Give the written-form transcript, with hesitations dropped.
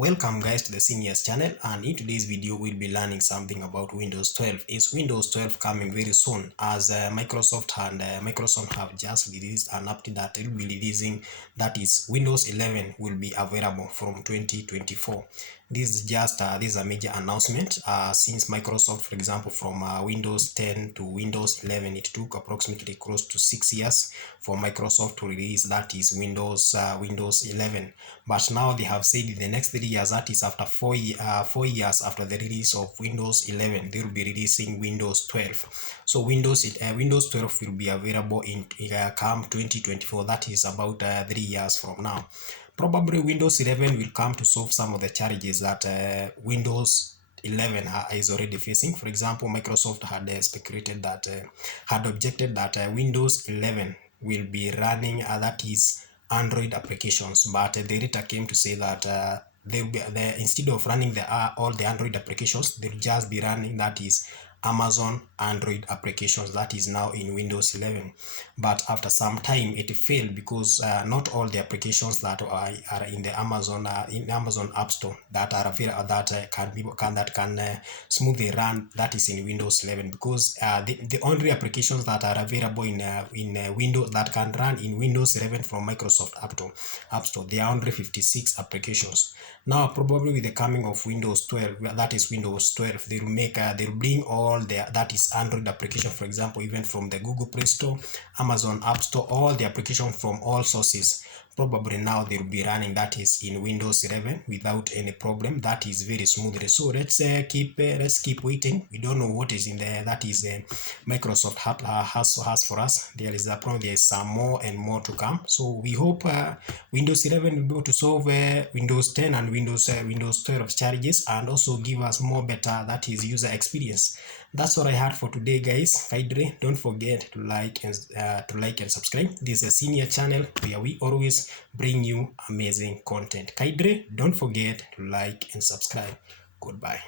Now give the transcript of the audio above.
Welcome guys to the Seniors channel, and in today's video we'll be learning something about Windows 12. Is Windows 12 coming very soon? As Microsoft and Microsoft have just released an update that will be releasing, that is Windows 11 will be available from 2024. This is just this is a major announcement since Microsoft, for example, from Windows 10 to Windows 11, it took approximately close to 6 years for Microsoft to release, that is Windows 11. But now they have said in the next 3 years, that is after 4 years after the release of Windows 11, they will be releasing Windows 12. So Windows 12 will be available in come 2024. That is about 3 years from now. Probably Windows 11 will come to solve some of the challenges that Windows 11 is already facing. For example, Microsoft had speculated that had objected that Windows 11 will be running that is Android applications, but the data came to say that they will be instead of running all the Android applications, they'll just be running, that is Amazon Android applications, that is now in Windows 11. But after some time it failed because not all the applications that are in the Amazon App Store that are available, that can smoothly run, that is in Windows 11, because the only applications that are available in Windows that can run in Windows 11 from Microsoft App Store, there are only 56 applications. Now probably with the coming of Windows 12, that is Windows 12, they'll bring all that is Android application, for example, even from the Google Play Store, Amazon App Store, all the application from all sources. Probably now they'll be running, that is in Windows 11 without any problem. That is very smoothly. So let's keep waiting. We don't know what is in there. That is Microsoft has for us. There is some more and more to come. So we hope Windows 11 will be able to solve Windows 10 and Windows 12 challenges, and also give us more better, that is user experience. That's what I had for today, guys. Kindly don't forget to like and subscribe. This is a senior channel where we always bring you amazing content. Kindly don't forget to like and subscribe. Goodbye.